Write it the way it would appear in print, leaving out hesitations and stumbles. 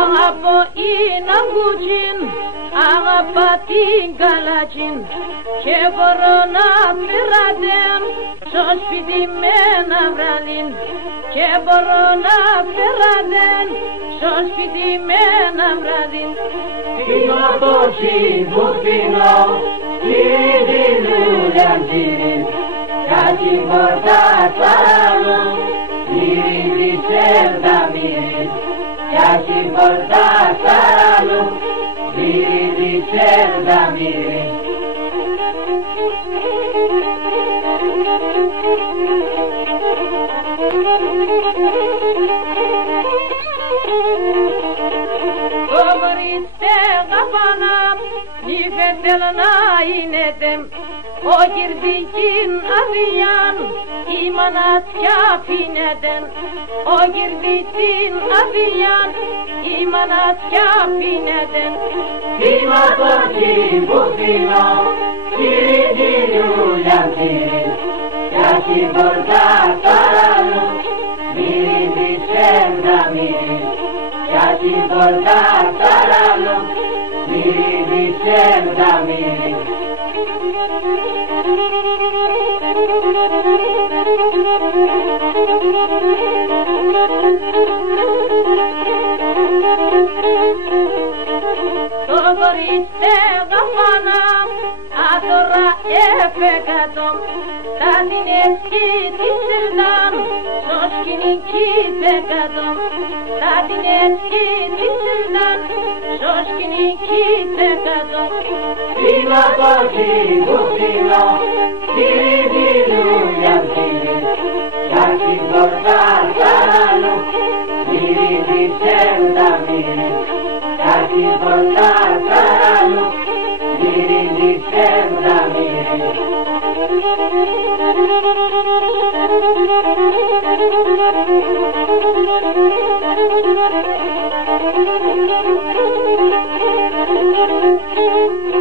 Αγαπώ είναι αγκούτσιν, αγαπά την καλάτσιν και μπορώ να φεράτεν στο σπίτι με ένα βραδίν και μπορώ να φεράτεν στο σπίτι με ένα βραδίν. Πίνω το τσιμπουφίνο, ήδη λουλιαν τύριν κι άσυ πόρτα σαράλου, μυρίζει σέρδα μυρίζει κι άσυ πόρτα σαράλου, μυρίζει σέρδα μυρίζει. Говорите гапана, нифетелна инетем, о гирдикин авиян, иманат кяпинеден, о гирдикин авиян, иманат кяпинеден. Πίνω το τσιμπουφίνο, ήδη λουλιαν τύριν κι άσυ πόρτα σαράλου, μυρίζει σέρδα μυρίζει κι άσυ πόρτα σαράλου, μυρίζει σέρδα μυρίζει. Το κορίτσε γαφάνα, άτορα έφεγατον, τα δινέσκη της Σερδάν, στο σκηνική τεκατον, τα δινέσκη της Σερδάν, στο σκηνική τεκατον. Πίνω το τσιμπουφίνο, ήδη λουλιαν τύριν κι άσυ πόρτα σαράλου, μυρίζει σέρδα μυρίζει κι άσυ πόρτα σαράλου, μυρίζει σέρδα μυρίζει. Thank you.